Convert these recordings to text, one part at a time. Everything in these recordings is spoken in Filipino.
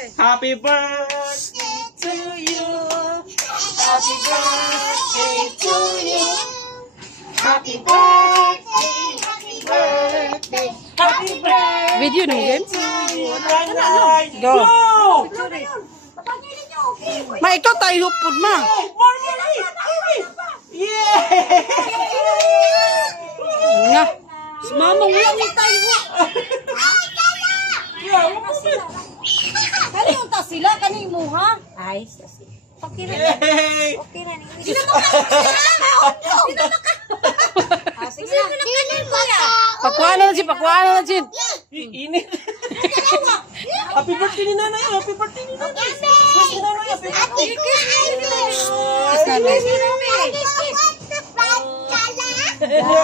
Happy birthday to you. Happy birthday to you. Happy birthday, happy birthday, happy birthday. Video na mo, Game? Go! Ma, ikaw tayo hupod, ma. Yeah! Nga. Si mama, wala mo tayo. Kani yung ta sila, kani mo ha? Ay, okay na. Yay! Okay na. Sino mo ka? Sino mo ka? Sige na. Sino mo ka? Pakuha na, Jin. Init. Happy birthday ni nanay. Happy birthday ni nanay. Happy birthday.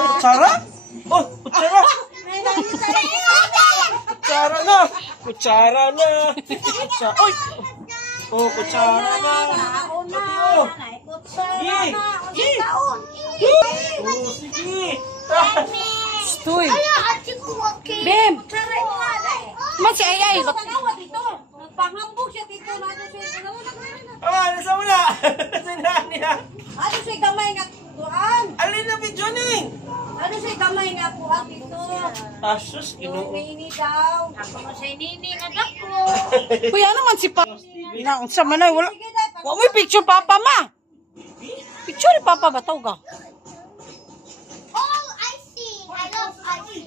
Kutsara? Oh, kutsara. Kutsara na. Kutsara na. Oy. Oh, kutsara na. Oh, sige. Stoy. Bem. Ma, si Ay. Nagpangambog siya dito. Ah, nasa muna. Sinahan niya. Ano siya gamay nga kuhaan? Alin na video ni? Ano siya gamay nga kuhaan dito? Asus, ginoo. Nini daw. Ako mo siya nini nga dako. Kuya naman si Papa. Sa manay, wala. Wala mo yung picture, Papa, ma. Picture ni Papa ba? Tawag ka. Oh, I see. I love ice.